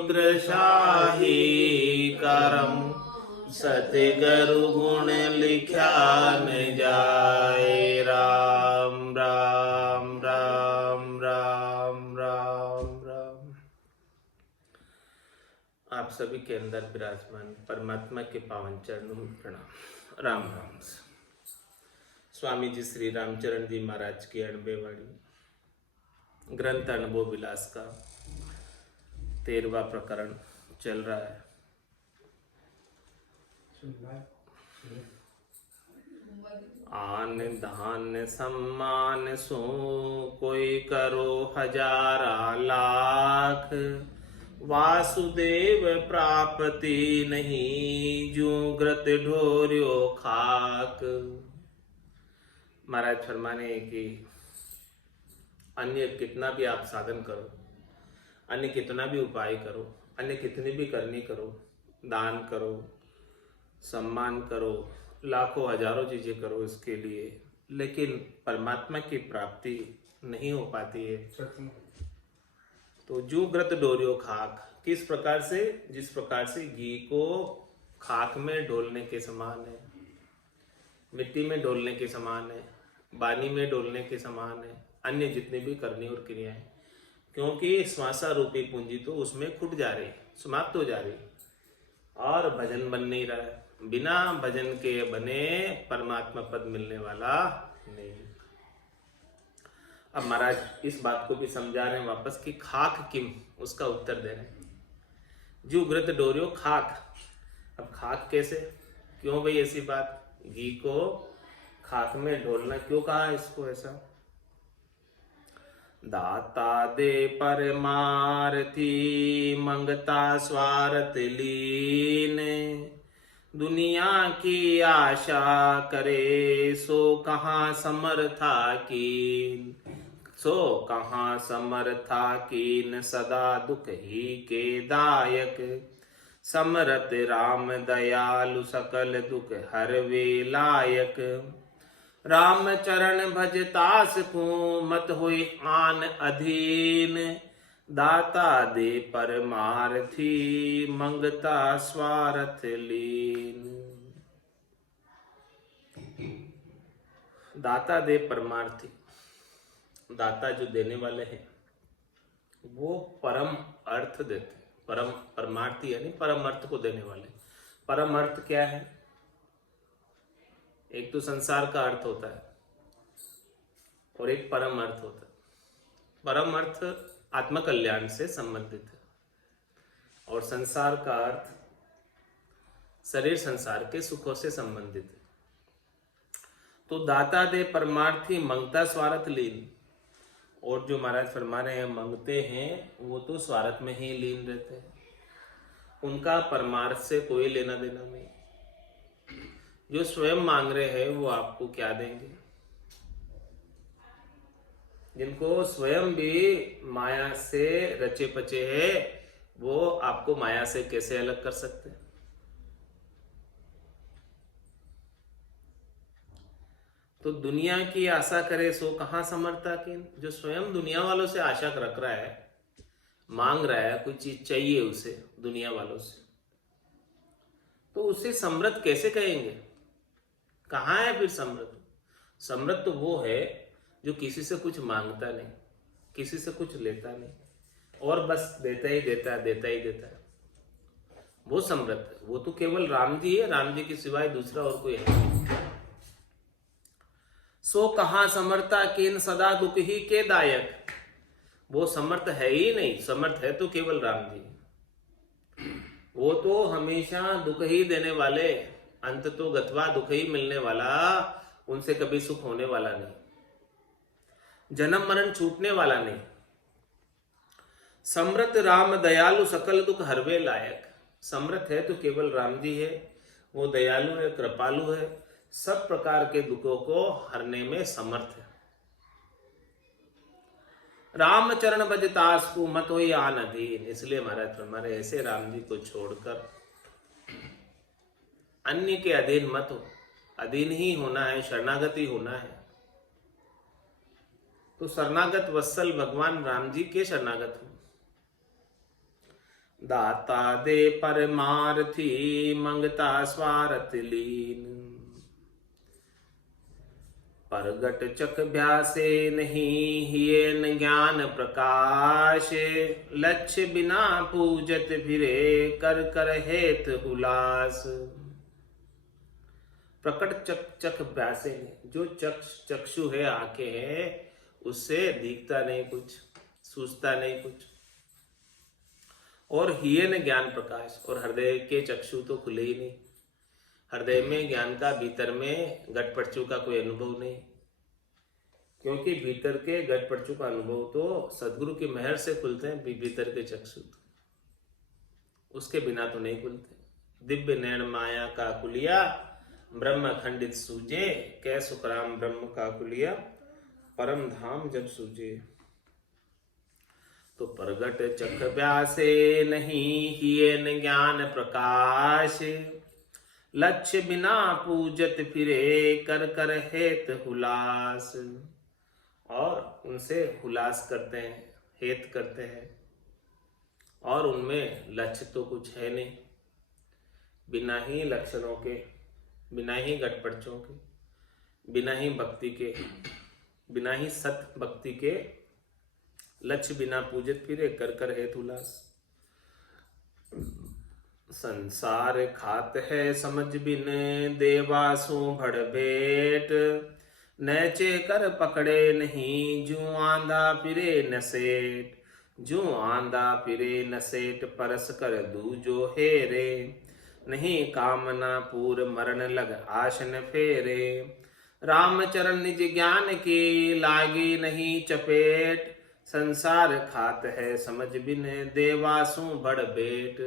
शाही करम सतगुरु गुण लिख्या न जाए। राम राम राम राम राम राम। आप सभी के अंदर विराजमान परमात्मा के पावन चरणों में प्रणाम। राम राम। स्वामी जी श्री रामचरण जी महाराज की 90 वाणी ग्रंथ अनुभव विलास का 13वां प्रकरण चल रहा है। आन धान सम्मान सो कोई करो हजारा लाख, वासुदेव प्राप्ति नहीं जू ग्रत ढोर्यो खाक। महाराज फरमाने कि अन्य कितना भी आप साधन करो, अन्य कितना भी उपाय करो, अन्य कितनी भी करनी करो, दान करो, सम्मान करो, लाखों हजारों चीजें करो इसके लिए, लेकिन परमात्मा की प्राप्ति नहीं हो पाती है। तो जो ग्रत डोरियो खाक, किस प्रकार से? जिस प्रकार से घी को खाक में डोलने के समान है, मिट्टी में डोलने के समान है, पानी में डोलने के समान है अन्य जितनी भी करनी और क्रियाएं, क्योंकि श्वासा रूपी पूंजी तो उसमें खुट जा रही, समाप्त हो जा रही और भजन बन नहीं रहा है। बिना भजन के बने परमात्मा पद मिलने वाला नहीं। अब महाराज इस बात को भी समझा रहे हैं वापस कि खाक किम, उसका उत्तर दे रहे हैं। जो ग्रत डोरियो खाक। अब खाक कैसे, क्यों भाई ऐसी बात? घी को खाक में ढोलना क्यों कहा इसको ऐसा? दाता दे परमारती मंगता स्वार्थ लीन, दुनिया की आशा करे सो कहाँ समर्था कीन। सो कहाँ समर्था कीन सदा दुख ही के दायक, समरथ राम दयालु सकल दुख हर वे लायक। राम चरण भजतास को मत होई आन अधीन, दाता दे परमार्थी मंगता स्वार्थ लीन। दाता दे परमार्थी, दाता जो देने वाले हैं वो परम अर्थ देते। परम परमार्थी यानी परम अर्थ को देने वाले। परम अर्थ क्या है? एक तो संसार का अर्थ होता है और एक परम अर्थ होता है। परम अर्थ आत्मकल्याण से संबंधित है और संसार का अर्थ शरीर संसार के सुखों से संबंधित है। तो दाता दे परमार्थी मंगता स्वार्थ लीन, और जो महाराज फरमा रहे हैं मंगते हैं वो तो स्वार्थ में ही लीन रहते हैं, उनका परमार्थ से कोई लेना देना नहीं। जो स्वयं मांग रहे हैं वो आपको क्या देंगे? जिनको स्वयं भी माया से रचे पचे हैं वो आपको माया से कैसे अलग कर सकते हैं? तो दुनिया की आशा करे सो कहाँ समर्था कीन। जो स्वयं दुनिया वालों से आशा रख रहा है, मांग रहा है, कोई चीज चाहिए उसे दुनिया वालों से, तो उसे समृद्ध कैसे कहेंगे? कहाँ है फिर समृद्ध? समृद्ध तो वो है जो किसी से कुछ मांगता नहीं, किसी से कुछ लेता नहीं और बस देता ही देता है, देता ही देता है, वो समृद्ध। वो तो केवल राम जी है, राम जी के सिवाय दूसरा और कोई है। सो कहाँ समर्था केन सदा दुख ही के दायक। वो समर्थ है ही नहीं, समर्थ है तो केवल राम जी। वो तो हमेशा दुख ही देने वाले, अंत तो गत्वा दुख ही मिलने वाला, उनसे कभी सुख होने वाला नहीं, जन्म मरण छूटने वाला नहीं। समृत राम दयालु सकल दुख हरवे लायक। समृत है तो केवल राम जी है, वो दयालु है, कृपालु है, सब प्रकार के दुखों को हरने में समर्थ है। राम चरण भजतास को मत होई आन अधीन। इसलिए महाराज हमारे ऐसे राम जी को छोड़कर अन्य के अधीन मत हो। अधीन ही होना है, शरणागत ही होना है। तो शरणागत वत्सल भगवान राम जी के शरणागत हो। दाता दे परमार्थी मंगता स्वार्थ लीन। परगट चक भ्यासे नहीं हिये न ज्ञान प्रकाश, लक्ष्य बिना पूजत फिरे कर कर हेत हुलास। प्रकट चक चक भ्यासे नहीं, जो चक्षु है आंखें है उससे दिखता नहीं कुछ, सूझता नहीं कुछ। और हियन ज्ञान प्रकाश, और हृदय के चक्षु तो खुले ही नहीं, हृदय में ज्ञान का भीतर में घटपटचू का कोई अनुभव नहीं, क्योंकि भीतर के घटपटचू का अनुभव तो सदगुरु की मेहर से खुलते हैं, भीतर के चक्षु तो उसके बिना तो नहीं खुलते। दिव्य नैन माया का कुलिया ब्रह्म खंडित सूझे, कै सुखराम ब्रह्म का कुलिया परम धाम जब सूझे। तो प्रगट चख व्यासे नहीं हियन ज्ञान प्रकाश, लक्ष्य बिना पूजत फिरे कर कर हेत हुलास। और उनसे हुलास करते हैं, हेत करते हैं, और उनमें लक्ष्य तो कुछ है नहीं। बिना ही लक्षणों के, बिना ही घटपटचों के, बिना ही भक्ति के, बिना ही सत भक्ति के, लक्ष्य बिना पूजित फिरे कर कर हेत हुलास। संसार खात है समझ बिन देवासु भड़ भेट, नैचे कर पकड़े नहीं जू आंधा फिरे नसेट। जू आंधा फिरे नसेट परस कर दू जो हेरे, नहीं कामना पूर मरण लग आशन फेरे। रामचरण निज ज्ञान की लागी नहीं चपेट, संसार खात है समझ बिन देवासु बड़ बेट।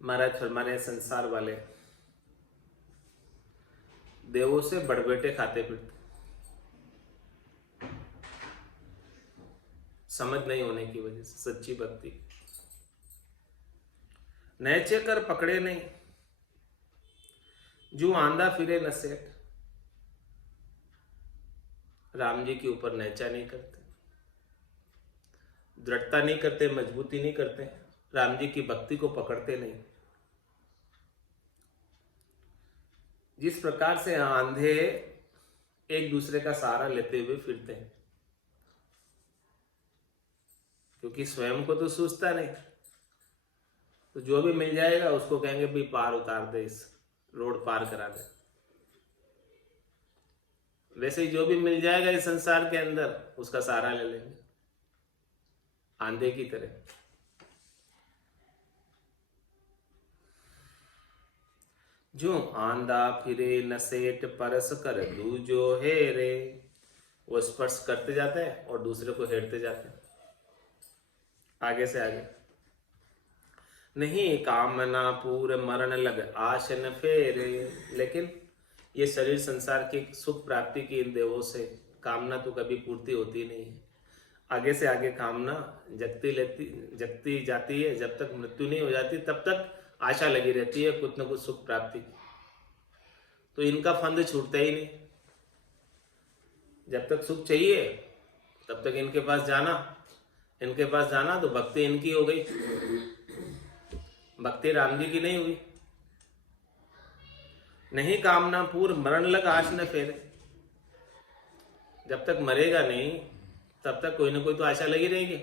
महाराज फरमाने संसार वाले देवों से बड़बेटे खाते फिरते, समझ नहीं होने की वजह से सच्ची भक्ति। नैचे कर पकड़े नहीं जो आंधा फिरे नसेट, राम जी के ऊपर नैचा नहीं करते, दृढ़ता नहीं करते, मजबूती नहीं करते, राम जी की भक्ति को पकड़ते नहीं। जिस प्रकार से आंधे एक दूसरे का सहारा लेते हुए फिरते हैं, क्योंकि स्वयं को तो सूझता नहीं, तो जो भी मिल जाएगा उसको कहेंगे भी पार उतार दे, इस रोड पार करा दे। वैसे ही जो भी मिल जाएगा इस संसार के अंदर उसका सहारा ले लेंगे, आंधे की तरह। जो आंधा फिरे नसेट परस कर दू जो हेरे, वो स्पर्श करते जाते हैं और दूसरे को हेरते जाते हैं आगे से आगे। नहीं कामना पूर मरण लग आशन फेरे, लेकिन ये शरीर संसार की सुख प्राप्ति की इन देवों से कामना तो कभी पूर्ति होती नहीं है। आगे से आगे कामना जगती जाती है, जब तक मृत्यु नहीं हो जाती तब तक आशा लगी रहती है कुछ न कुछ सुख प्राप्ति। तो इनका फंद छूटता ही नहीं, जब तक सुख चाहिए तब तक इनके पास जाना तो भक्ति इनकी हो गई, भक्ति राम जी की नहीं हुई। नहीं कामना पूर मरण लग आश न फेरे, जब तक मरेगा नहीं तब तक कोई ना कोई तो आशा लगी रहेगी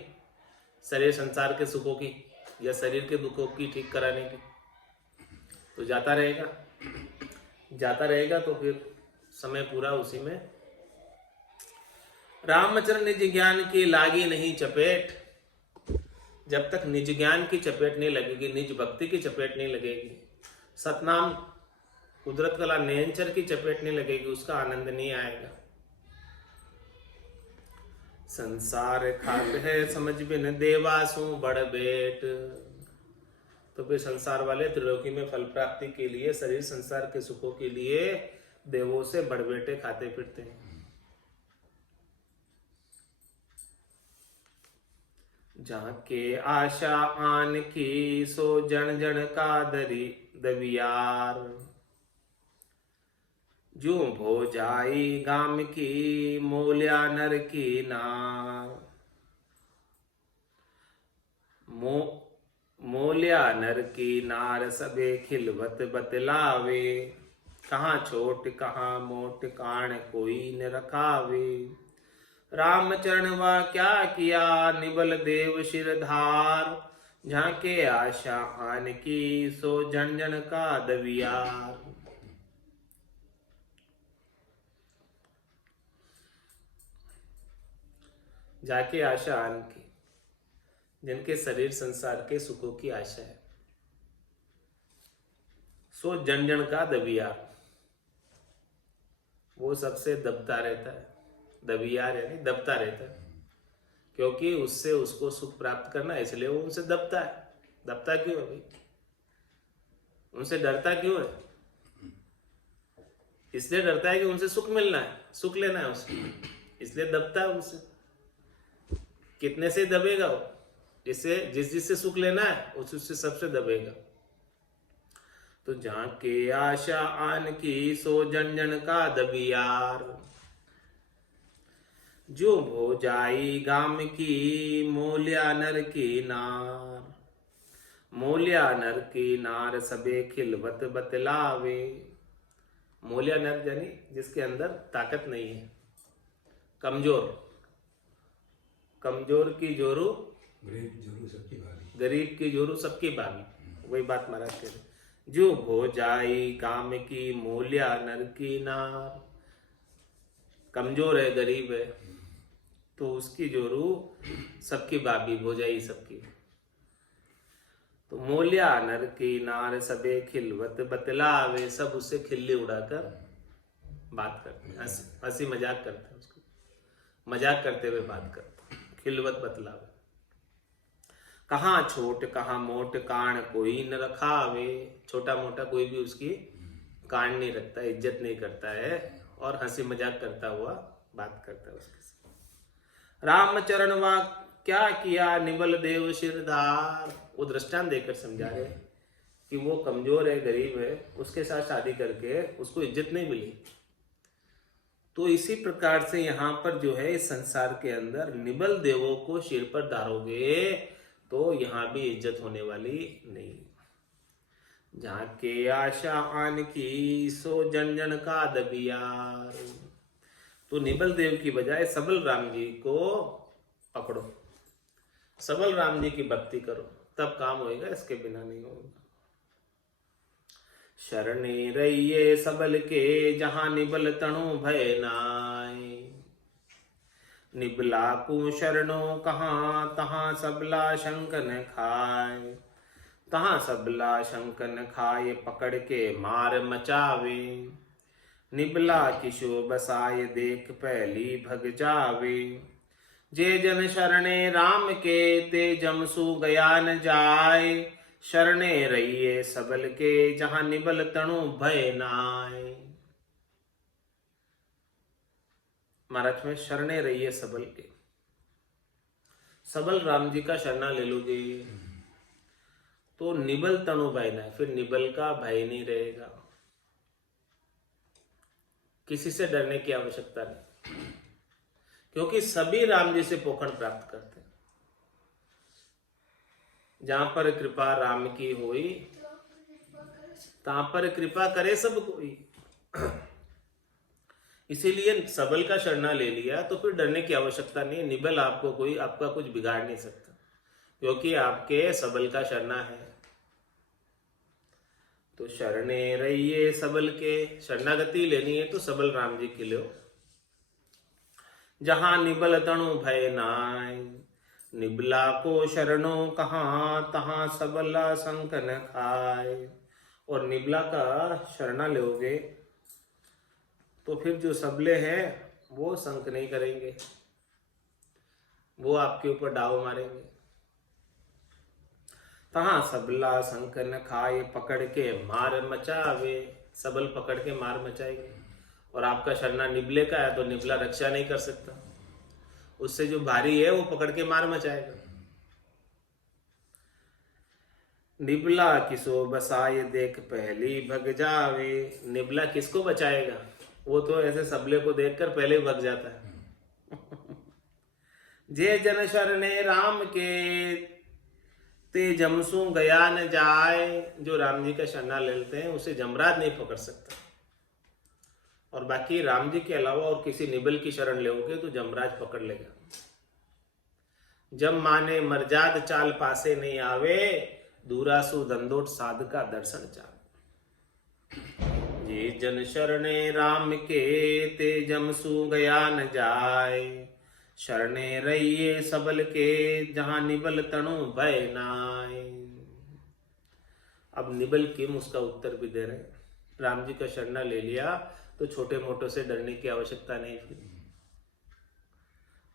शरीर संसार के सुखों की या शरीर के दुखों की ठीक कराने की, तो जाता रहेगा तो फिर समय पूरा उसी में। रामचरण निज ज्ञान की लागी नहीं चपेट, जब तक निज ज्ञान की चपेट नहीं लगेगी, निज भक्ति की चपेट नहीं लगेगी, सतनाम कुदरत कला नयनचर की चपेट नहीं लगेगी, उसका आनंद नहीं आएगा। संसार खात है समझ बिन देवासु बड़ बेट, तो फिर संसार वाले त्रिलोकी में फल प्राप्ति के लिए, शरीर संसार के सुखों के लिए देवों से बड़बेटे खाते फिरते हैं। जाके आशा आन की सो जन जन का दवियार, जो भो जाई गाम की मोल्या नर की नार। मोलिया नर की नार सबे खिलवत बतलावे, कहाँ छोट कहाँ मोट कान कोई न रखावे। रामचरण वा क्या किया निबल देव शिरधार, झांके आशा आन की सो जन जन का दवियार। जाके आशा आन की, जिनके शरीर संसार के सुखों की आशा है, सो जन जन का दबियार, वो सबसे दबता रहता है। दबियार यानी दबता रहता है, क्योंकि उससे उसको सुख प्राप्त करना है, इसलिए वो उनसे दबता है। दबता क्यों है भाई? उनसे डरता क्यों है? इसलिए डरता है कि उनसे सुख मिलना है, सुख लेना है उससे, इसलिए दबता है उनसे। कितने से दबेगा वो? जिससे सुख लेना है उससे सबसे दबेगा। तो झांके आशा आन की सो जन जन का दबियार, जो भो जाई गाम की मोलिया नर की नार। मोलिया नर की नार सबे खिलवत बतलावे। मोलिया नर यानी जिसके अंदर ताकत नहीं है, कमजोर। कमजोर की जोरू गरीब की जोरू सबकी भाभी, वही बात महाराज कह रहे। जो भो जाई काम की मोलिया नर की नार, कमजोर है, गरीब है, तो उसकी जोरू सबकी भाभी हो जाई सबकी। तो मोलिया नर की नार सबे खिलवत बतलावे, सब उससे खिल्ली उड़ाकर बात करते हैं, हंसी मजाक करते हैं, उसको मजाक करते हुए बात करते हैं, खिलवत बतलावे। कहाँ छोट कहाँ मोट कान कोई न रखावे, छोटा मोटा कोई भी उसकी कान नहीं रखता, इज्जत नहीं करता है, और हंसी मजाक करता हुआ बात करता है उसके साथ। रामचरण वा क्या किया निबल देव शिरधार, वो दृष्टांत देकर समझा रहे कि वो कमजोर है, गरीब है, उसके साथ शादी करके उसको इज्जत नहीं मिली। तो इसी प्रकार से यहाँ पर जो है इस संसार के अंदर निबल देवों को सिर पर धारोगे तो यहाँ भी इज्जत होने वाली नहीं। झांके आशा आन की सो जन जन का दबियार। तो निबल देव की बजाय सबल राम जी को पकड़ो, सबल राम जी की भक्ति करो, तब काम होएगा, इसके बिना नहीं होगा। शरणे रहिए सबल के जहां निबल तणु भय नाय। निबला को शरणो कहाँ तहां सबला शंकन खाए। तहां सबला शंकन खाए पकड़ के मार मचावे। निबला किशो बसाए देख पहली भग जावे। जे जन शरणे राम के ते जमसु गया न जाय। शरणे रहिए सबल के जहां निबल तणु भय नाय। महाराज में शरणे रहिए सबल के, सबल राम जी का शरणा ले लोगे तो निबल तणु भय नाय, फिर निबल का भय नहीं रहेगा, किसी से डरने की आवश्यकता नहीं, क्योंकि सभी राम जी से पोषण प्राप्त करते हैं। जहां पर कृपा राम की होई तहां पर कृपा करे सब कोई। इसीलिए सबल का शरणा ले लिया तो फिर डरने की आवश्यकता नहीं। निबल आपको कोई आपका कुछ बिगाड़ नहीं सकता, क्योंकि आपके सबल का शरणा है। तो शरणे रहिए सबल के, शरणागति लेनी है तो सबल राम जी की लो। जहां निबल तणु भय नाय। निबला को शरणों कहाँ तहां सबला संकन खाए। और निबला का शरणा लोगे तो फिर जो सबले हैं वो संक नहीं करेंगे, वो आपके ऊपर डाव मारेंगे। तहां सबला संकन खाए पकड़ के मार मचावे। सबल पकड़ के मार मचाएंगे, और आपका शरणा निबले का है तो निबला रक्षा नहीं कर सकता, उससे जो भारी है वो पकड़ के मार मचाएगा। निबला किसो बसाए देख पहली भग जावे। निबला किसको बचाएगा? वो तो ऐसे सबले को देखकर पहले ही भग जाता है। जे जन शरणे राम के ते जमसू गया न जाए। जो राम जी का शरणा ले लेते हैं उसे जमराज नहीं पकड़ सकता। और बाकी राम जी के अलावा और किसी निबल की शरण लेोगे तो जमराज पकड़ लेगा। जब माने मरजाद चाल पासे नहीं आवे, दूरासु दंडोट साध का दर्शन चाल। जे जन शरणे राम के, ते जमसु गया न जाए। शरणे रहिए सबल के, जहां निबल तणु भय नाय। अब निबल किम उसका उत्तर भी दे रहे हैं। राम जी का शरणा ले लिया तो छोटे मोटों से डरने की आवश्यकता नहीं थी।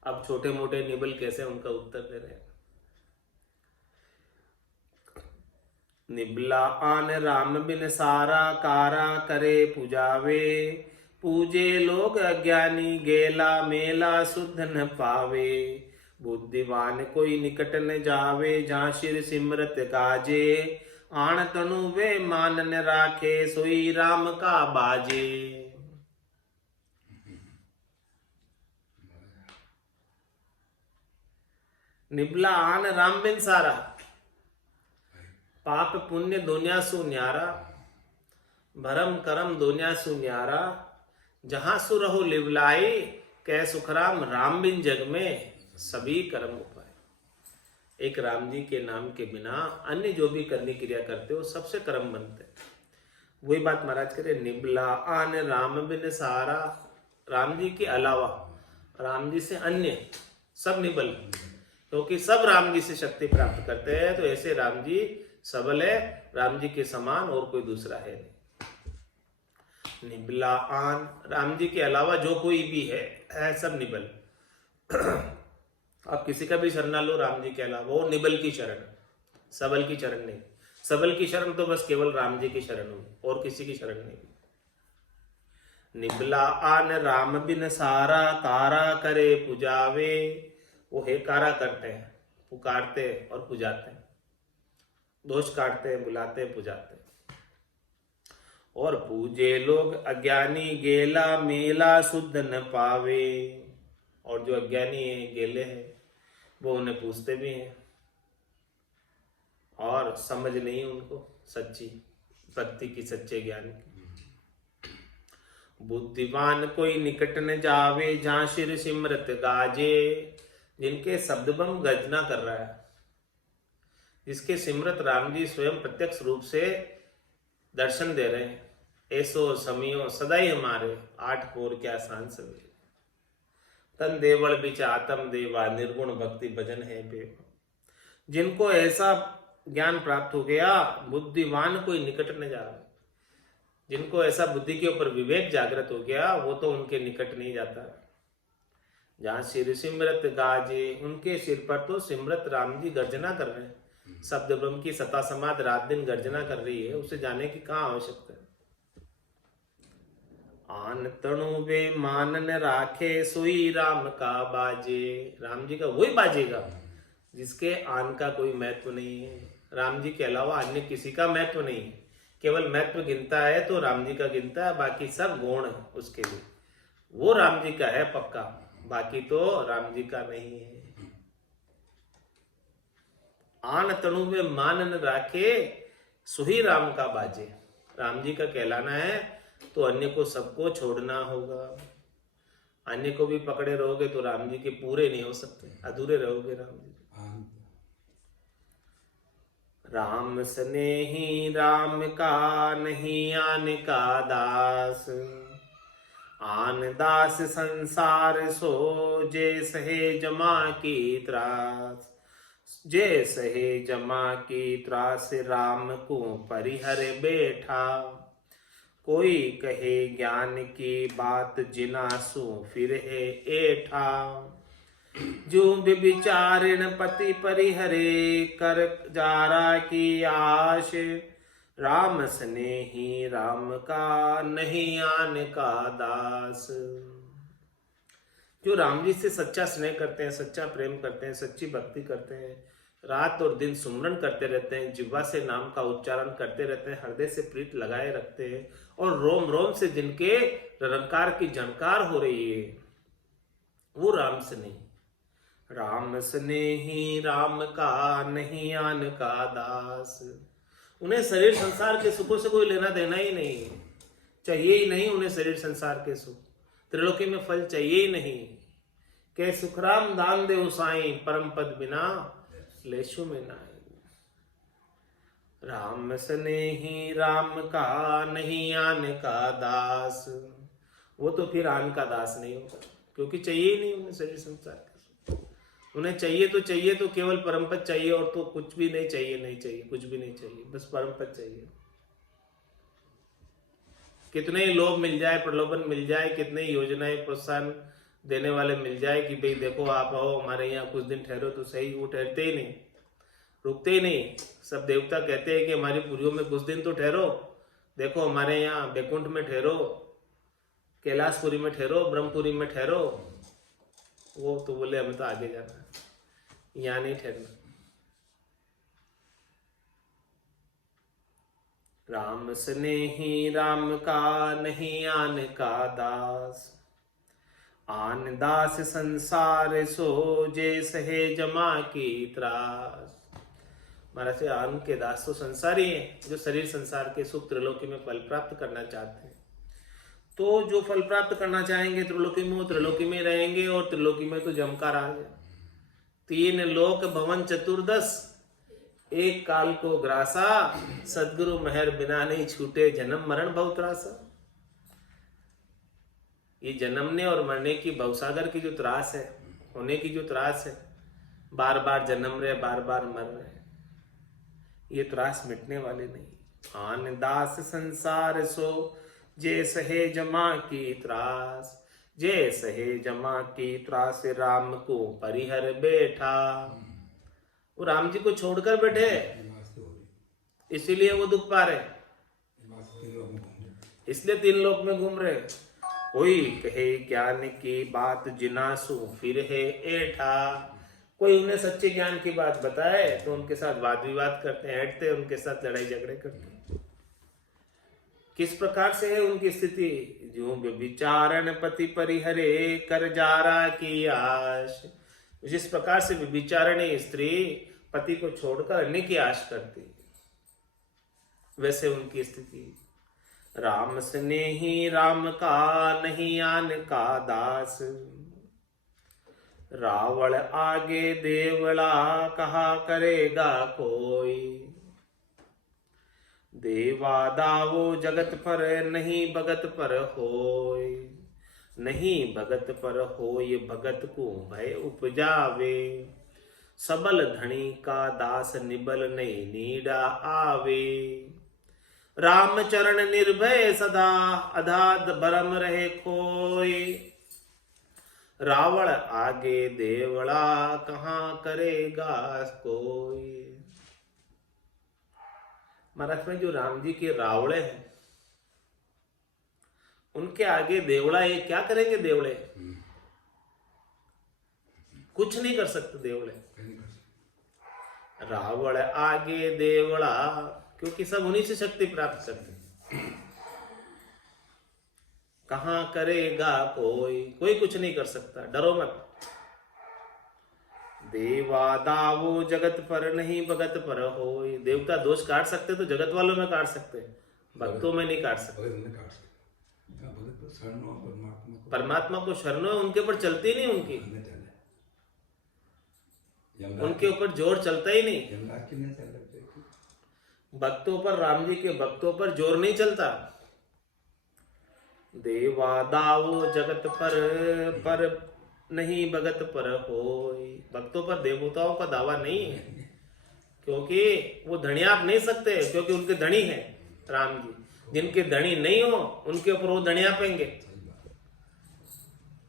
अब छोटे मोटे निबल कैसे उनका उत्तर दे रहे हैं। निबला आन राम बिन सारा, कारा करे पूजावे। पूजे लोग अज्ञानी, गेला मेला शुद्ध न पावे। बुद्धिवान कोई निकट न जावे, जहाँ शिर सिमरत गाजे। आण तनु वे मान न राखे, सोई राम का बाजे। निबला आन राम बिन सारा, पाप पुण्य दुनिया सु न्यारा। भरम करम दुनिया सु न्यारा। जहां सु रहो लिवलाई, कै सुखराम राम बिन जग में सभी कर्म उपाय। एक राम जी के नाम के बिना अन्य जो भी करनी क्रिया करते हो सबसे कर्म बनते। वही बात महाराज करे, निबला आन राम बिन सारा। राम जी के अलावा, राम जी से अन्य सब निबल, क्योंकि सब राम जी से शक्ति प्राप्त करते हैं। तो ऐसे राम जी सबल है, राम जी के समान और कोई दूसरा है नहीं। निबला आन, राम जी के अलावा जो कोई भी है सब निबल। आप किसी का भी शरण लो राम जी के अलावा, वो निबल की शरण, सबल की शरण नहीं। सबल की शरण तो बस केवल राम जी की शरण हुई, और किसी की शरण नहीं। निबला आन राम बिन सारा, कारा करे पुजावे। वो हे कारा करते हैं, पुकारते और पुजाते हैं, दोष काटते हैं, बुलाते हैं, पुजाते हैं। और पूजे लोग अज्ञानी, गेला मेला शुद्ध न पावे। और जो अज्ञानी है, गेले हैं, वो उन्हें पूछते भी हैं और समझ नहीं उनको सच्ची भक्ति की, सच्चे ज्ञान की। बुद्धिमान कोई निकट न जावे, जहां शिर सिमरत गाजे। जिनके शब्दबम गर्जना कर रहा है, जिसके सिमरत राम जी स्वयं प्रत्यक्ष रूप से दर्शन दे रहे हैं। ऐसो समियो सदाई हमारे, आठ कोर क्या सांस वे। तन देवल बिच आत्म देवा, निर्गुण भक्ति भजन है बेवा। जिनको ऐसा ज्ञान प्राप्त हो गया, बुद्धिमान कोई निकट न जावे। जिनको ऐसा बुद्धि के ऊपर विवेक जागृत हो गया, वो तो उनके निकट नहीं जाता। जहां सिर सिमरत गाजे, उनके सिर पर तो सिमरत राम जी गर्जना कर रहे हैं। शब्द ब्रह्म की सता समाध रात दिन गर्जना कर रही है, उसे जाने की कहाँ आवश्यकता है। आन तणु वे मानन राखे, सोई राम का बाजे। राम जी का वही बाजेगा जिसके आन का कोई महत्व नहीं है। राम जी के अलावा अन्य किसी का महत्व नहीं है। केवल महत्व गिनता है तो राम जी का गिनता है, बाकी सब गौण है उसके लिए। वो राम जी का है पक्का, बाकी तो राम जी का नहीं है। आन तणु में मानन राखे, सुही राम का बाजे। राम जी का कहलाना है तो अन्य को सबको छोड़ना होगा। अन्य को भी पकड़े रहोगे तो राम जी के पूरे नहीं हो सकते, अधूरे रहोगे राम जी। राम स्नेही राम का, नहीं आने का दास। आन दास संसार सो, जे सहे जमा की त्रास। जे सहे जमा की त्रास, राम को परिहर बैठा। कोई कहे ज्ञान की बात, जिनासु फिर है एठा। जो विचारण पति परिहरे, कर जारा की आश। राम स्नेही राम का, नहीं आन का दास। जो राम जी से सच्चा स्नेह करते हैं, सच्चा प्रेम करते हैं, सच्ची भक्ति करते हैं, रात और दिन सुमरन करते रहते हैं, जिह्वा से नाम का उच्चारण करते रहते हैं, हृदय से प्रीत लगाए रखते हैं, और रोम रोम से जिनके निरंकार की झनकार हो रही है, वो राम से नहीं। राम स्नेही राम का नहीं आन का दास। उन्हें शरीर संसार के सुखों से कोई लेना देना ही नहीं है, चाहिए ही नहीं उन्हें शरीर संसार के सुख, त्रिलोकी में फल चाहिए ही नहीं। के सुखराम दान दे साईं, परम पद बिना लेशु में नाई। राम स्नेही राम का नहीं आन का दास। वो तो फिर आन का दास नहीं होगा, क्योंकि चाहिए ही नहीं उन्हें शरीर संसार के सुख। उन्हें चाहिए तो केवल परम पद चाहिए, और तो कुछ भी नहीं चाहिए, कुछ भी नहीं चाहिए, बस परम पद चाहिए। कितने ही लोग मिल जाए, प्रलोभन मिल जाए, कितने ही योजनाएं प्रोत्साहन देने वाले मिल जाए कि भाई देखो आप आओ हमारे यहाँ कुछ दिन ठहरो, तो सही, वो ठहरते ही नहीं, रुकते ही नहीं। सब देवता कहते हैं कि हमारी पुरियों में कुछ दिन तो ठहरो, देखो हमारे यहाँ बैकुंठ में ठहरो, कैलाशपुरी में ठहरो, ब्रह्मपुरी में ठहरो। वो तो बोले हमें तो आगे जाना है, यहाँ नहीं ठहरना। राम स्नेही राम का नहीं आन का दास। आन दास संसार सो जे सहे जमा की त्रास। महाराज आन के दास तो संसारी हैं, जो शरीर संसार के सुख त्रिलोकी में फल प्राप्त करना चाहते हैं। तो जो फल प्राप्त करना चाहेंगे त्रिलोकी में, वो त्रिलोकी में रहेंगे, और त्रिलोकी में तो जमका राज है। 3 लोक भवन चतुर्दश, एक काल को ग्रासा। सदगुरु मेहर बिना नहीं छूटे, जन्म मरण भव त्रासा। ये जन्मने और मरने की भवसागर की जो त्रास है, होने की जो त्रास है, बार बार जन्म रहे, बार बार मर रहे, ये त्रास मिटने वाले नहीं। आन दास संसार सो जे सहे जमा की त्रास। जे सहे जमा की त्रास, राम को परिहर बैठा। वो राम जी को छोड़कर बैठे, इसीलिए वो दुख पा रहे, इसलिए 3 लोक में घूम रहे। कोई कहे ज्ञान की बात जिनासु फिर है ऐठा। कोई उन्हें सच्चे ज्ञान की बात बताए तो उनके साथ वाद विवाद करते हैं, ऐठते, उनके साथ लड़ाई झगड़े करते हैं। किस प्रकार से है उनकी स्थिति? जो विचारण पति परिहरे कर जारा की आश। जिस प्रकार से विचारणी स्त्री पति को छोड़कर अन्य की आश करती, वैसे उनकी स्थिति। राम स्नेही राम का नहीं आन का दास। रावण आगे देवला कहा करेगा कोई। देवा दावो जगत पर नहीं भगत पर होय। नहीं भगत पर होय भगत को भय उपजावे। सबल धनी का दास निबल नहीं नीडा आवे। राम चरण निर्भय सदा अधाद भरम रहे खोय। रावण आगे देवड़ा कहाँ करेगा कोई। महाराज में जो राम जी के रावड़े हैं, उनके आगे देवड़ा ये क्या करेंगे? देवड़े कुछ नहीं कर सकते देवड़े। रावण आगे देवड़ा, क्योंकि सब उन्हीं से शक्ति प्राप्त करते। कहां करेगा कोई, कोई कुछ नहीं कर सकता, डरो मत। देवा दावो जगत पर नहीं भगत पर होय। देवता दोष काट सकते तो जगत वालों में काट सकते, भक्तों में नहीं काट सकते। परमात्मा को शरणों उनके ऊपर चलती नहीं, उनके ऊपर जोर चलता ही नहीं। भक्तों पर, राम जी के भक्तों पर जोर नहीं चलता। देवा दावो जगत पर नहीं भगत पर होय। भक्तों पर देवताओं का दावा नहीं है, क्योंकि वो धनी आप नहीं सकते, क्योंकि उनके धनी है राम जी। जिनके धनी नहीं हो उनके ऊपर वो धनी आपेंगे,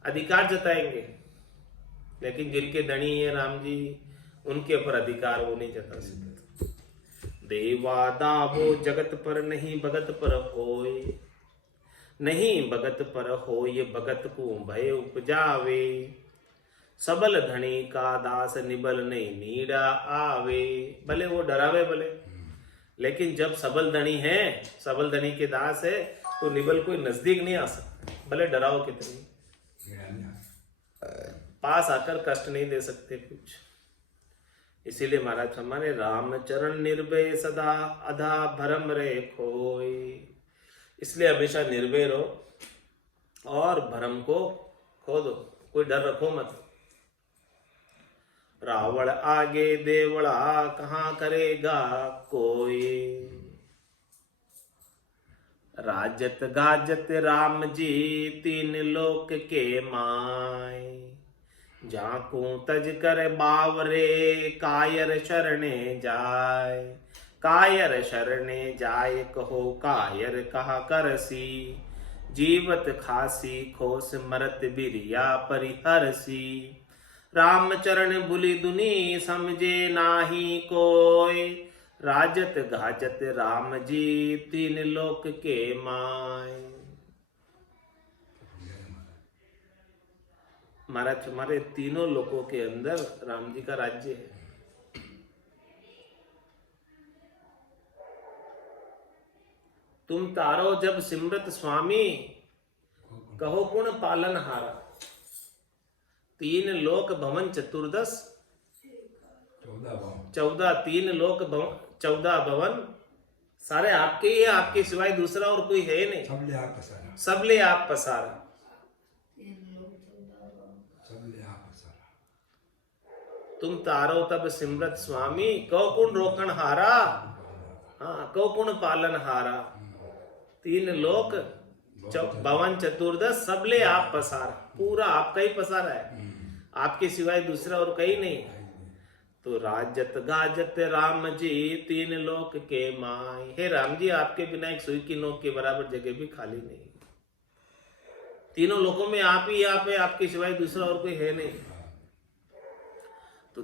अधिकार जताएंगे। लेकिन जिनके धनी है राम जी, उनके ऊपर अधिकार वो नहीं जता सकते। देवा दावो जगत पर नहीं भगत पर होय। नहीं भगत पर होय भगत को भय उपजावे। सबल धनी का दास निबल नहीं नीडा आवे। भले वो डरावे भले, लेकिन जब सबल धनी है, सबल धनी के दास है, तो निबल कोई नजदीक नहीं आ सकता, भले डराओ कितनी। पास आकर कष्ट नहीं दे सकते कुछ। इसीलिए महाराज हमारे रामचरण निर्भय सदा अधा भरम रे खोई। इसलिए हमेशा निर्भय रहो और भरम को खो दो, कोई डर रखो मत। रावण आगे देवड़ा कहाँ करेगा कोई, राजत गाजत राम जी तीन लोक के माय। जाकू तज कर बावरे कायर शरणे जाय, कायर शरणे जाय कहो कायर कहा करसी। जीवत खासी खोस मरत बिरिया परिहरसी। रामचरण भूलि दुनी समझे नाही कोय, राजत गाजत राम जी तीन लोक के माय। महाराज हमारे तीनों लोकों के अंदर राम जी का राज्य है। तुम तारो जब सिमरत स्वामी कहो गुण पालन हारा। तीन लोक भवन चतुर्दश 14 तीन लोक भवन 14 भवन सारे आपके ही है, आपके सिवाय दूसरा और कोई है नहीं। सबले आप पसारा। तुम तारो तब सिमरत स्वामी कहो गुण रोकन हारा। हाँ, कहो गुण पालन हारा। तीन लोक भवन चतुर्दश सबले आप पसारा। पूरा आपका ही पसारा है, आपके सिवाय दूसरा और कहीं नहीं। तो राजत गाजत राम जी तीन लोक के माय। हे राम जी, आपके बिना एक सुई की नोक के बराबर जगह भी खाली नहीं। तीनों लोकों में आप ही आप है, आपके सिवाय दूसरा और कोई है नहीं। तो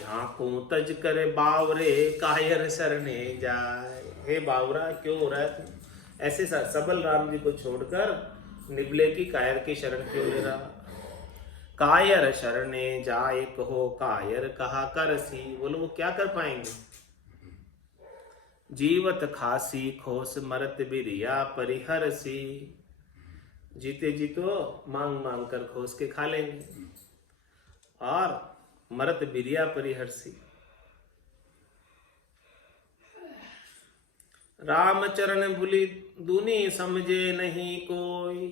झांकू तज करे बावरे कायर शरणे जाए। हे बावरा, क्यों हो रहा है तू ऐसे सबल राम जी को छोड़कर निबले की कायर की शरण क्यों ले रहा। कायर शरणे जाए कहो कायर कहा करसी। बोलो वो क्या कर पाएंगे। जीवत खासी खोस मरत बिरिया परिहरसी। जीते जी तो मांग मांग कर खोस के खा लेंगे और मरत बिरिया परिहरसी। रामचरण भूली दुनी समझे नहीं कोई।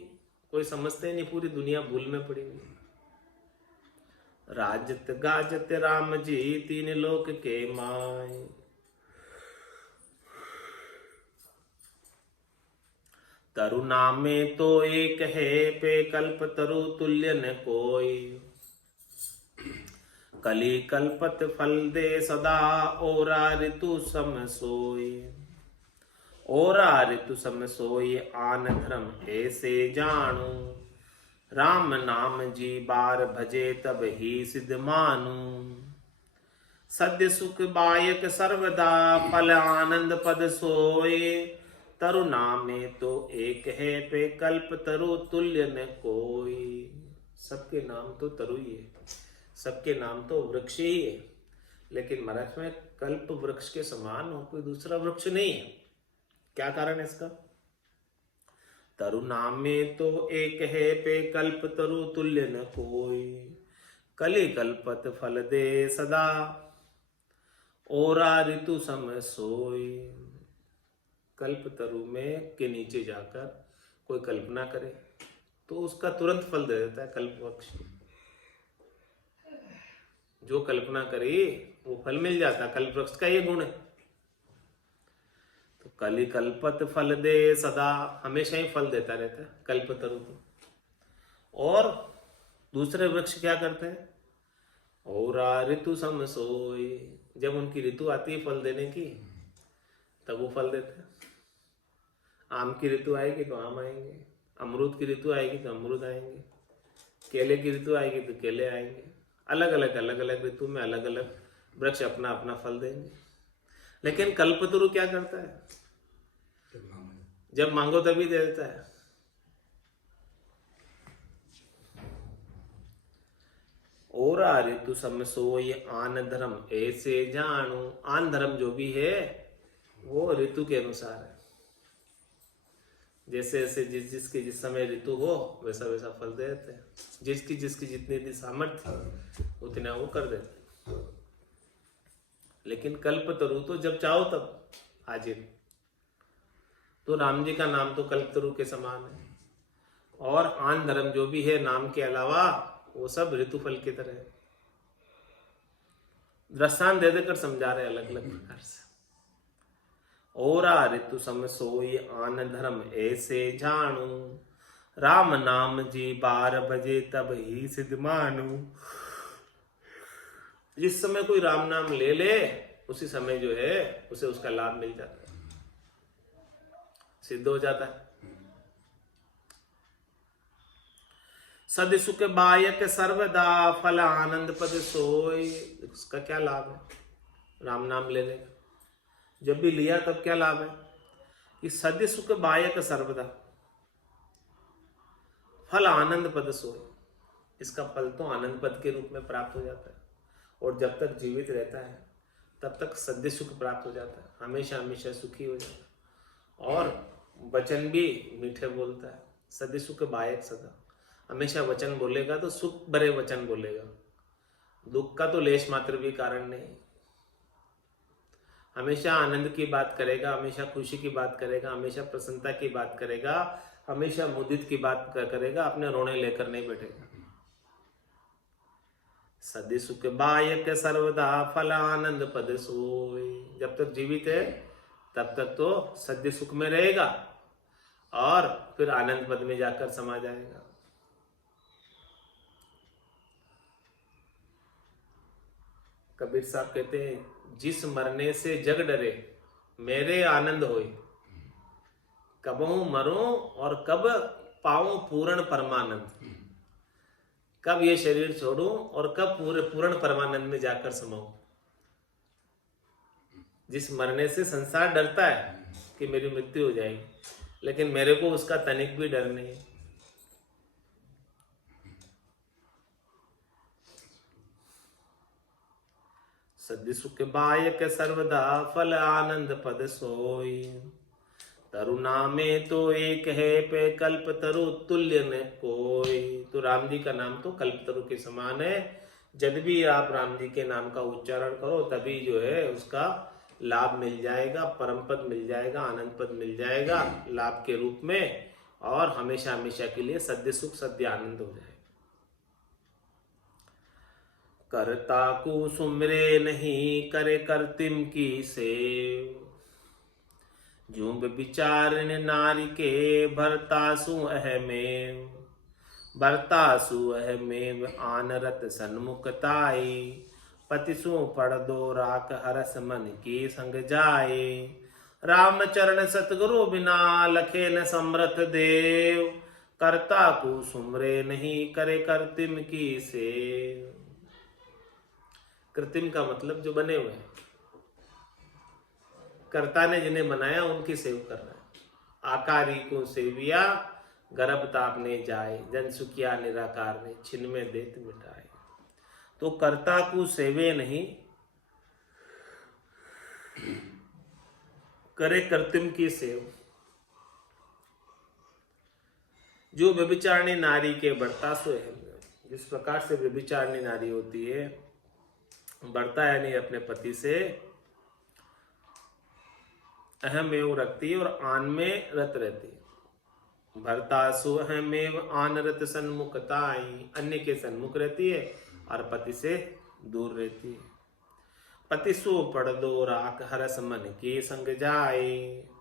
कोई समझते नहीं, पूरी दुनिया भूल में पड़ी हुई। राजत गाजत राम जी तीन लोक के माय। तरुना में तो एक है पे कल्प तरु तुल्य न कोई। कली कल्पत फल दे सदा ओरा ऋतु सम सोई। ओरा ऋतु सम सोई आन धर्म ऐसे जानू। राम नाम जी बार भजे तब ही सिद्ध मानू। सद्य सुख बायक सर्वदा फल आनंद पद सोए। तरुना में तो एक है पे कल्प तरु तुल्य न कोई। सबके नाम तो तरु ही है, सबके नाम तो वृक्ष ही है, लेकिन महाराज में कल्प वृक्ष के समान और कोई दूसरा वृक्ष नहीं है। क्या कारण है इसका। तरुना में तो एक है पे कल्प तरु तुल्य न कोई। कली कल्पत फल दे सदा ओरा ऋतु सम सोई। कल्प तरु में के नीचे जाकर कोई कल्पना करे तो उसका तुरंत फल दे देता है कल्प वृक्ष। जो कल्पना करे वो फल मिल जाता, कल्प वृक्ष का ये गुण है। तो कली कल्पत फल दे सदा, हमेशा ही फल देता रहता है कल्प तरु को। और दूसरे वृक्ष क्या करते हैं, ओरा ऋतु सम सोई। जब उनकी ऋतु आती है फल देने की तब वो फल देते हैं। आम की ऋतु आएगी तो आम आएंगे, अमरूद की ऋतु आएगी तो अमरूद आएंगे, केले की ऋतु आएगी तो केले आएंगे। अलग अलग ऋतु में अलग अलग वृक्ष अपना अपना फल देंगे। लेकिन कल्पतरु क्या करता है, जब मांगो तभी दे देता है। ओरा ऋतु सम सोई आन धर्म ऐसे जानू। आन धर्म जो भी है वो ऋतु के अनुसार है। जैसे जैसे जिसकी जिस समय ऋतु हो वैसा वैसा फल दे देते हैं। जिसकी जिसकी जितनी सामर्थ्य उतना वो कर देते। लेकिन कल्प तरु तो जब चाहो तब हाजिर। तो राम जी का नाम तो कल्प तरु के समान है। और आन धर्म जो भी है नाम के अलावा वो सब ऋतु फल की तरह है। दृष्टांत दे देकर समझा रहे अलग अलग प्रकार से। ओरा ऋतु सम सोई आन धर्म ऐसे जानू, राम नाम जी बार बजे तब ही सिद्ध मानू। जिस समय कोई राम नाम ले ले उसी समय जो है उसे उसका लाभ मिल जाता है, सिद्ध हो जाता है। सद सुख बायक सर्वदा फल आनंद पद सोई। उसका क्या लाभ है राम नाम लेने का? जब भी लिया तब क्या लाभ है कि सद्य सुख बायक सर्वदा फल आनंद पद सोई। इसका फल तो आनंद पद के रूप में प्राप्त हो जाता है। और जब तक जीवित रहता है तब तक सद्य सुख प्राप्त हो जाता है, हमेशा हमेशा सुखी हो जाता है। और वचन भी मीठे बोलता है। सद्य सुख बायक सदा, हमेशा वचन बोलेगा तो सुख भरे वचन बोलेगा, दुख का तो लेश मात्र भी कारण नहीं। हमेशा आनंद की बात करेगा, हमेशा खुशी की बात करेगा, हमेशा प्रसन्नता की बात करेगा, हमेशा मुदित की बात करेगा, अपने रोने लेकर नहीं बैठेगा। सदी सुख बायक सर्वदा फल आनंद पद सोई। जब तक जीवित है तब तक तो सद्य सुख में रहेगा और फिर आनंद पद में जाकर समा जाएगा। कबीर साहब कहते हैं, जिस मरने से जग डरे मेरे आनंद होए, कबहू मरूं और कब पाऊं पूर्ण परमानंद। कब ये शरीर छोड़ूं और कब पूर्ण परमानंद में जाकर समाऊं। जिस मरने से संसार डरता है कि मेरी मृत्यु हो जाएगी, लेकिन मेरे को उसका तनिक भी डर नहीं। सद्य सुख बायक सर्वदा फल आनंद पद सोई। तरुणा में तो एक है पे कल्प तरु तुल्य न कोई। तो राम जी का नाम तो कल्प तरु के समान है। जब भी आप राम जी के नाम का उच्चारण करो तभी जो है उसका लाभ मिल जाएगा, परम पद मिल जाएगा, आनंद पद मिल जाएगा लाभ के रूप में, और हमेशा हमेशा के लिए सद्य सुख सद्य आनंद हो जाएगा। करता को सुमरे नहीं करे करतिम की सेव। जूब विचारण नारी के भरतासु अहमेव। भरतासु अहमेव आनरत सन्मुखताई। पतिसु पड़ दो राख हरस मन की संग जाए। राम चरण सतगुरु बिना लखे न समरथ देव। करता को सुमरे नहीं करे करतिम की सेव। कृत्रिम का मतलब जो बने हुए हैं, कर्ता ने जिन्हें बनाया उनकी सेव करना है। आकारी को सेविया गर्भ तापने जाए। जन सुखिया निराकार ने छिन में देत मिटाए। तो कर्ता को सेवे नहीं करे कृत्रिम की सेव। जो व्यभिचारिणी नारी के बर्तासु है, जिस प्रकार से व्यभिचारिणी नारी होती है, बढ़ता यानी अपने पति से अहमेव रखती है और आन में रत रहती है। भरतासु अहमेव आन रत सन्मुखताई। अन्य के सन्मुख रहती है और पति से दूर रहती है। पतिसु पड़ दो राख हरस मन की संग जाए।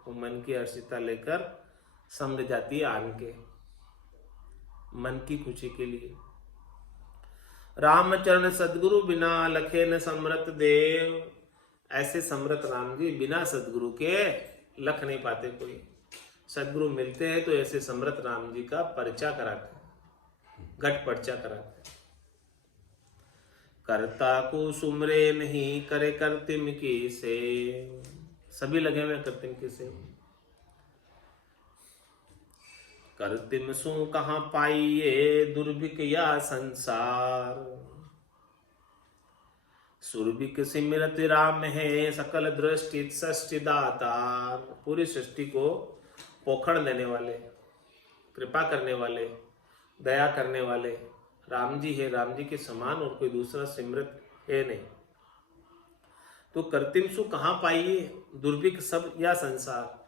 वो मन की हर्षिता लेकर संग जाती है आन के, मन की खुशी के लिए। रामचरण सदगुरु बिना लखे न समरथ देव। ऐसे समरथ राम जी बिना सदगुरु के लख नहीं पाते कोई। सदगुरु मिलते हैं तो ऐसे समरथ राम जी का परिचय कराते हैं, घट परिचय कराते हैं। करता को सुमरे नहीं करे करतिम की सेव। सभी लगे हुए करतिम की सेव। करतिम सु कहाँ पाइये दुर्भिक या संसार। सुरभिक सिमरत राम है सकल दृष्टि सृष्टि दातार। पूरी सृष्टि को पोखण देने वाले, कृपा करने वाले, दया करने वाले राम जी है। राम जी के समान और कोई दूसरा सिमरत है नहीं। तो कृत्रिम सुख कहाँ पाइए? दुर्भिक्ष सब या संसार।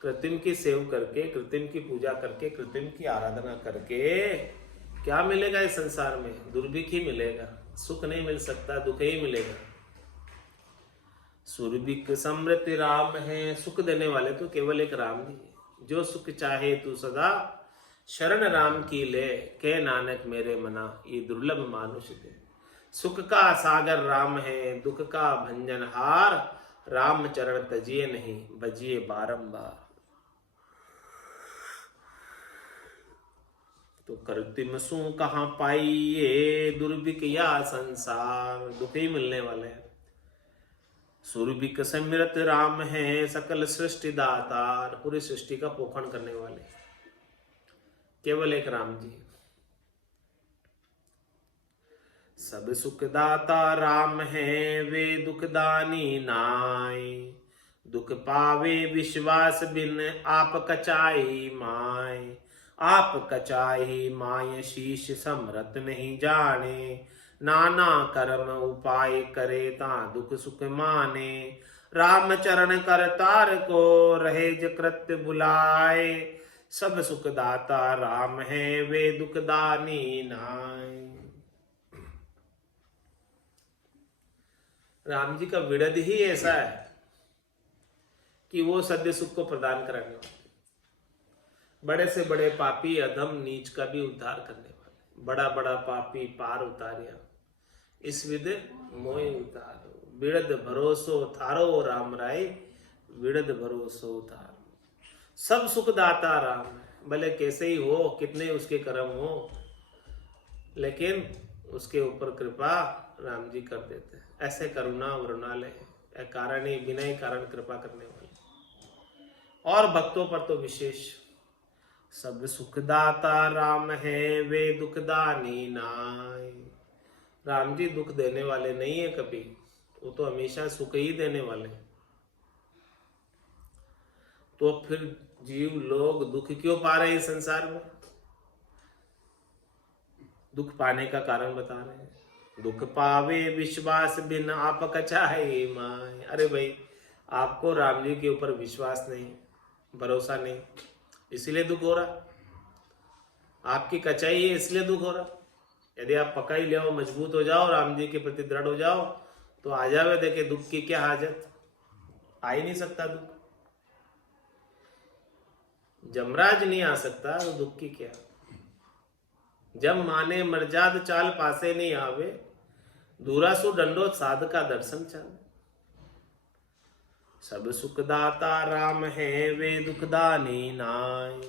कृत्रिम की सेव करके, कृत्रिम की पूजा करके, कृत्रिम की आराधना करके क्या मिलेगा इस संसार में? दुर्भिक्ष ही मिलेगा। सुख नहीं मिल सकता, दुख ही मिलेगा। सुरभिक समृत राम है। सुख देने वाले तो केवल एक राम जी है। जो सुख चाहे तू सदा शरण राम की ले, के नानक मेरे मना ये दुर्लभ मानुष दे। सुख का सागर राम है, दुख का भंजनहार। राम चरण तजिए नहीं, बजिए बारंबार। तो कृत्रिम सु कहाँ पाइए? दुर्भिक्ष या संसार। दुख ही मिलने वाले हैं। सुरभिक समृत राम है, सकल सृष्टि दातार। पूरी सृष्टि का पोषण करने वाले केवल एक राम जी। सब सुख दाता राम है, वे दुख दानी नाय। दुख पावे विश्वास बिन, आप कचाई माय। आप कचाई माय, शीश समरत नहीं जाने। नाना कर्म उपाय करे, ता दुख सुख माने। राम चरण कर तार को, रहे ज कृत्य बुलाए। सब सुख दाता राम है, वे दुख दानी नाय। राम जी का विड़द ही ऐसा है कि वो सद्य सुख को प्रदान कराने वाले, बड़े से बड़े पापी अधम नीच का भी उद्धार करने वाले। बड़ा बड़ा पापी पार उतारिया, इस विद मोय उतारो। विड़द भरोसो थारो राम राय, विड़द भरोसो थारो। सब सुखदाता राम है। भले कैसे ही हो, कितने उसके कर्म हो, लेकिन उसके ऊपर कृपा राम जी कर देते हैं। ऐसे करुणा वरुणालय है, कारण ही बिना ही कारण कृपा करने वाले, और भक्तों पर तो विशेष। सब सुखदाता राम है, वे दुखदानी नाय। राम जी दुख देने वाले नहीं है कभी, वो तो हमेशा सुख ही देने वाले। तो फिर जीव लोग दुख क्यों पा रहे हैं इस संसार में? दुख पाने का कारण बता रहे हैं। दुख पावे विश्वास बिन, आप कचाहे माय। अरे भाई, आपको राम जी के ऊपर विश्वास नहीं, भरोसा नहीं, इसलिए दुख हो रहा। आपकी कचाई है इसलिए दुख हो रहा। यदि आप पका ही ले, मजबूत हो जाओ, राम जी के प्रति दृढ़ हो जाओ, तो आ जावे। देखे दुख की क्या हाजत, आ ही नहीं सकता दुख। जमराज नहीं आ सकता तो दुख की क्या। जब माने मर्जाद चाल पासे नहीं आवे, दूरासु डंडो साध का दर्शन चाल। सब सुखदाता राम है, वे दुखदानी नाय।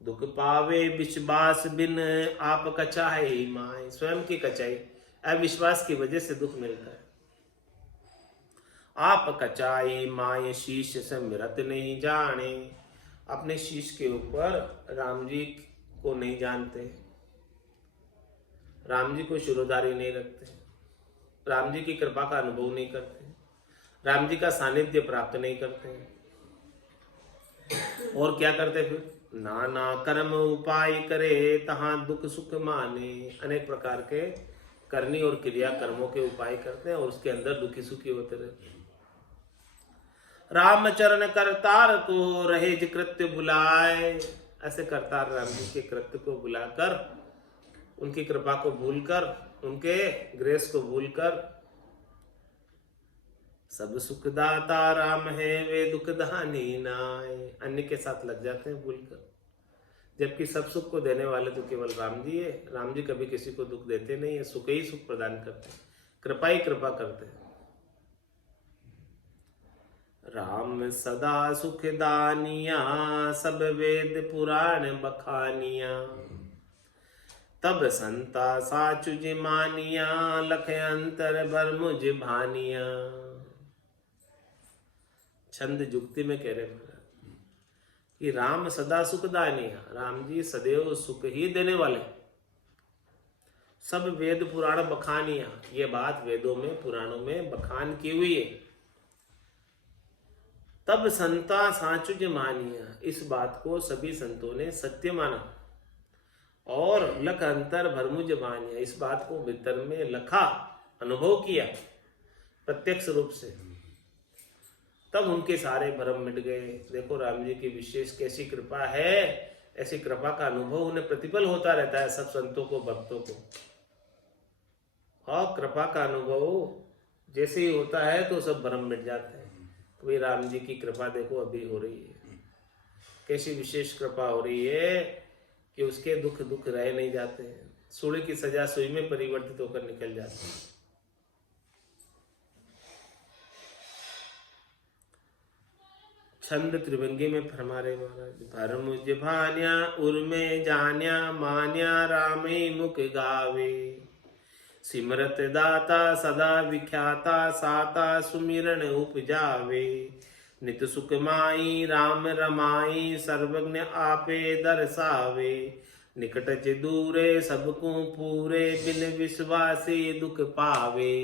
दुख पावे विश्वास बिन, आप कचाई माय। स्वयं की कचाई, अविश्वास की वजह से दुख मिलता है। आप कचाई माय, शीश समरत नहीं जाने। अपने शीश के ऊपर राम जी को नहीं जानते, राम जी को शिरोधारी नहीं रखते, राम जी की कृपा का अनुभव नहीं करते, राम जी का सानिध्य प्राप्त नहीं करते। और क्या करते फिर? नाना कर्म उपाय करे, तहां दुख सुख माने। अनेक प्रकार के करनी और क्रिया कर्मों के उपाय करते हैं और उसके अंदर दुखी सुखी होते रहते हैं। राम चरण करतार को, रहे ज कृत्य बुलाए। ऐसे करतार राम जी के कृत्य को बुलाकर, उनकी कृपा को भूलकर, उनके ग्रेस को भूलकर, सब सुखदाता राम है, वे दुखदानी नाय। अन्य के साथ लग जाते हैं भूलकर, जबकि सब सुख को देने वाले तो केवल राम जी है। राम जी कभी किसी को दुख देते नहीं है, सुख ही सुख प्रदान करते हैं, कृपा ही कृपा करते हैं। राम सदा सुख दानिया, सब वेद पुराण बखानिया। तब संता साचु मानिया, लख अंतर भर मुझ भानिया। छंद जुक्ति में कह रहे कि राम सदा सुखदानिया, राम जी सदैव सुख ही देने वाले। सब वेद पुराण बखानिया, ये बात वेदों में पुराणों में बखान की हुई है। तब संता साचुज मानिया, इस बात को सभी संतों ने सत्य माना। और लख अंतर भरमुज मानिया, इस बात को भीतर में लखा, अनुभव किया प्रत्यक्ष रूप से, तब उनके सारे भ्रम मिट गए। देखो राम जी की विशेष कैसी कृपा है, ऐसी कृपा का अनुभव उन्हें प्रतिपल होता रहता है सब संतों को, भक्तों को। और कृपा का अनुभव जैसे ही होता है तो सब भ्रम मिट जाते हैं। तो भाई राम जी की कृपा देखो अभी हो रही है, कैसी विशेष कृपा हो रही है कि उसके दुख दुख रह नहीं जाते हैं, सूली की सजा सुई में परिवर्तित होकर निकल जाते हैं। छंद त्रिभंगी में फरमा रहे महाराज, भरमुझ भान्या उर्मे जान्या मान्या रामे मुख गावे, सिमरत दाता सदा विख्याता साता सुमिरन उपजावे, नित सुख माई राम रमाई सर्वज्ञ आपे दर्शावे, निकट च दूरे सबको पूरे बिन विश्वासी दुख पावे।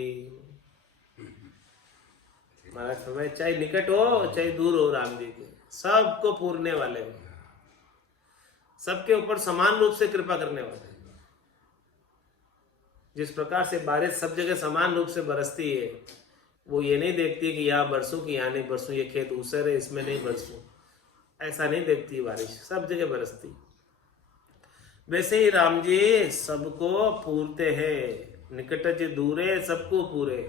महाराज समय चाहे निकट हो चाहे दूर हो, राम जी के सबको पूरने वाले हो, सबके ऊपर समान रूप से कृपा करने वाले। जिस प्रकार से बारिश सब जगह समान रूप से बरसती है, वो ये नहीं देखती कि यहाँ बरसूं कि यहाँ नहीं बरसूं, ये खेत ऊसर है इसमें नहीं बरसूं, ऐसा नहीं देखती बारिश, सब जगह बरसती। वैसे ही राम जी सबको पूरते हैं, निकट च दूरे सबको पूरे,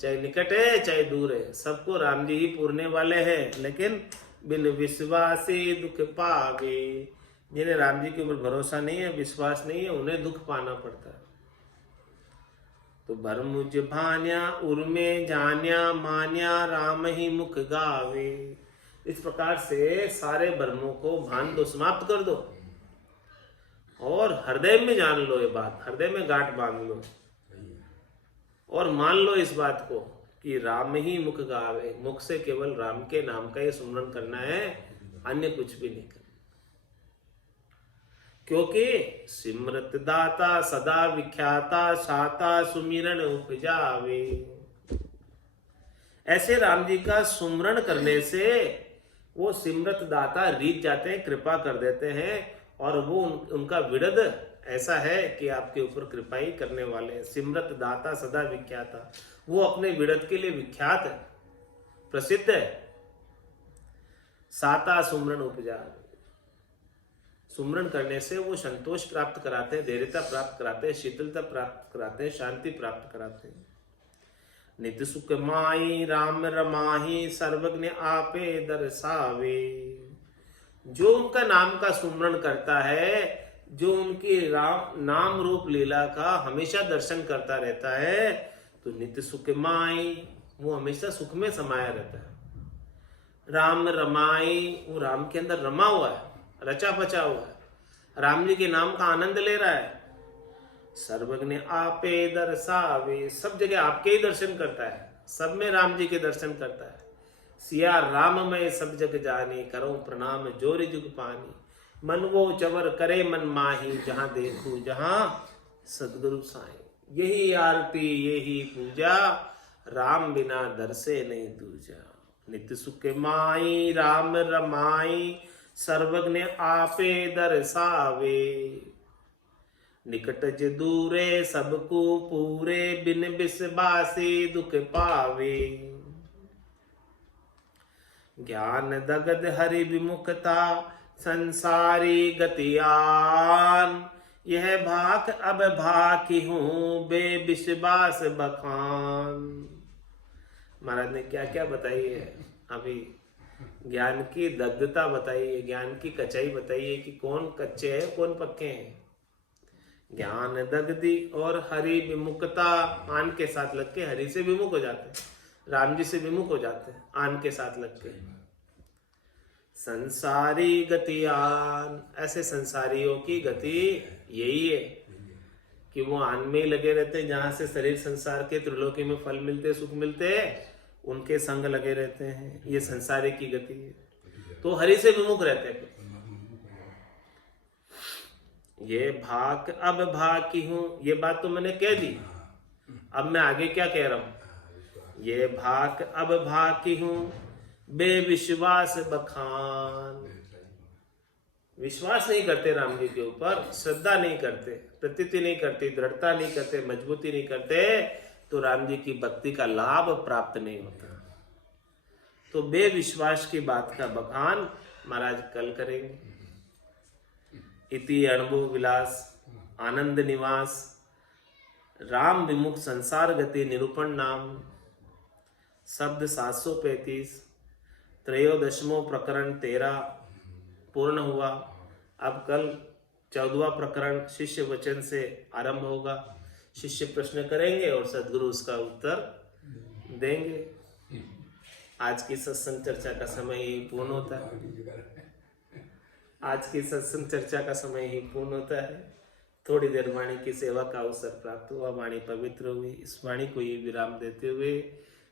चाहे निकट है चाहे दूर है, सबको राम जी ही पूरने वाले हैं। लेकिन बिन विश्वासी दुख पावे, जिन्हें राम जी के ऊपर भरोसा नहीं है, विश्वास नहीं है, उन्हें दुख पाना पड़ता है। तो भरमुझ भान्या उर्मे जान्या मान्या राम ही मुख गावे, इस प्रकार से सारे भ्रमों को भान दो, समाप्त कर दो और हृदय में जान लो ये बात, हृदय में गांठ बांध लो और मान लो इस बात को कि राम ही मुख गावे, मुख से केवल राम के नाम का ही सुमरण करना है, अन्य कुछ भी नहीं करना। क्योंकि सिमरत दाता सदा विख्याता साता सुमिरन उपजावे, ऐसे राम जी का सुमरण करने से वो सिमरत दाता रीत जाते हैं, कृपा कर देते हैं, और वो उनका विरद ऐसा है कि आपके ऊपर कृपा ही करने वाले हैं। सिमरत दाता सदा विख्याता, वो अपने विरद के लिए विख्यात है, प्रसिद्ध है। साता सुमरण उपजा, सुमरण करने से वो संतोष प्राप्त कराते हैं, धैर्यता प्राप्त कराते हैं, शीतलता प्राप्त कराते हैं, शांति प्राप्त कराते हैं। नित सुख माई राम रमाही सर्वज्ञ आपे दर्शावे, जो उनका नाम का सुमरण करता है, जो उनकी नाम रूप लीला का हमेशा दर्शन करता रहता है, तो नित्य सुख माई, वो हमेशा सुख में समाया रहता है। राम रमाई, वो राम के अंदर रमा हुआ है, रचा बचा हुआ है, राम जी के नाम का आनंद ले रहा है। सर्वज्ञ आपे दर्शावे, सब जगह आपके ही दर्शन करता है, सब में राम जी के दर्शन करता है। सिया राम में सब जग जानी, करो प्रणाम जोरि जुग पानी, मन वो चवर करे मन माही, जहां देखू जहां सदगुरु साईं। यही आरती यही पूजा, राम बिना दर्शे नहीं दूजा। नित्य सुख माई राम रमाई सर्वज्ञ आपे दर्शावे, निकट ज दूरे सबको पूरे बिन बिसबासी दुख पावे। ज्ञान दगद हरि विमुखता संसारी गतियान, यह भाक अब भाकी हूं बेविश्वास बखान। महाराज ने क्या क्या बताई है अभी, ज्ञान की दग्धता बताई है, ज्ञान की कचाई बताई है कि कौन कच्चे हैं कौन पक्के हैं। ज्ञान दग्धि और हरि विमुखता, आन के साथ लग के हरि से विमुख हो जाते हैं, राम जी से विमुख हो जाते हैं आन के साथ लग के। संसारी गतियान, ऐसे संसारियों की गति यही है कि वो आन में ही लगे रहते हैं, जहां से शरीर संसार के त्रिलोकी में फल मिलते सुख मिलते उनके संग लगे रहते हैं, ये संसारी की गति है। तो हरि से विमुख रहते हैं। ये भाक अब भाकी हूं, ये बात तो मैंने कह दी, अब मैं आगे क्या कह रहा हूं। ये भाक अब भाकी हूं बेविश्वास बखान। विश्वास नहीं करते राम जी के ऊपर, श्रद्धा नहीं करते, प्रतीति नहीं करती, दृढ़ता नहीं करते, मजबूती नहीं करते, तो राम जी की भक्ति का लाभ प्राप्त नहीं होता। तो बेविश्वास की बात का बखान महाराज कल करेंगे। इति अनुभव विलास आनंद निवास राम विमुख संसार गति निरूपण नाम शब्द 735 त्रयोदशमो प्रकरण 13 पूर्ण हुआ। अब कल 14वां प्रकरण शिष्य वचन से आरंभ होगा। शिष्य प्रश्न करेंगे और सदगुरु उसका उत्तर देंगे। आज की सत्संग चर्चा का समय ही पूर्ण होता है। आज की सत्संग चर्चा का समय ही पूर्ण होता है। थोड़ी देर वाणी की सेवा का अवसर प्राप्त हुआ, वाणी पवित्र हुई। इस वाणी को ये विराम देते हुए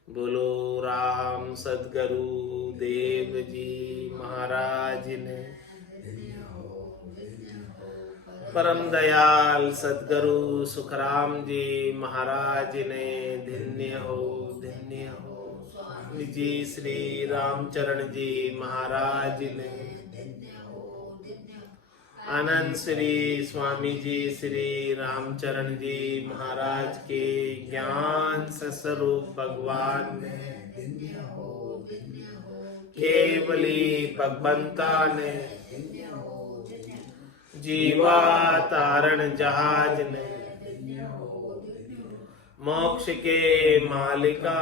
बोलो राम सदगुरु देव जी महाराज ने, परम दयाल सदगुरु सुखराम जी महाराज ने धन्य हो, धन्य हो। स्वामी जी श्री रामचरण जी महाराज ने, आनंद श्री स्वामी जी श्री रामचरण जी महाराज के ज्ञान स्वरूप भगवान ने, केवली भगवंता ने, जीवा तारण जहाज ने, मोक्ष के मालिका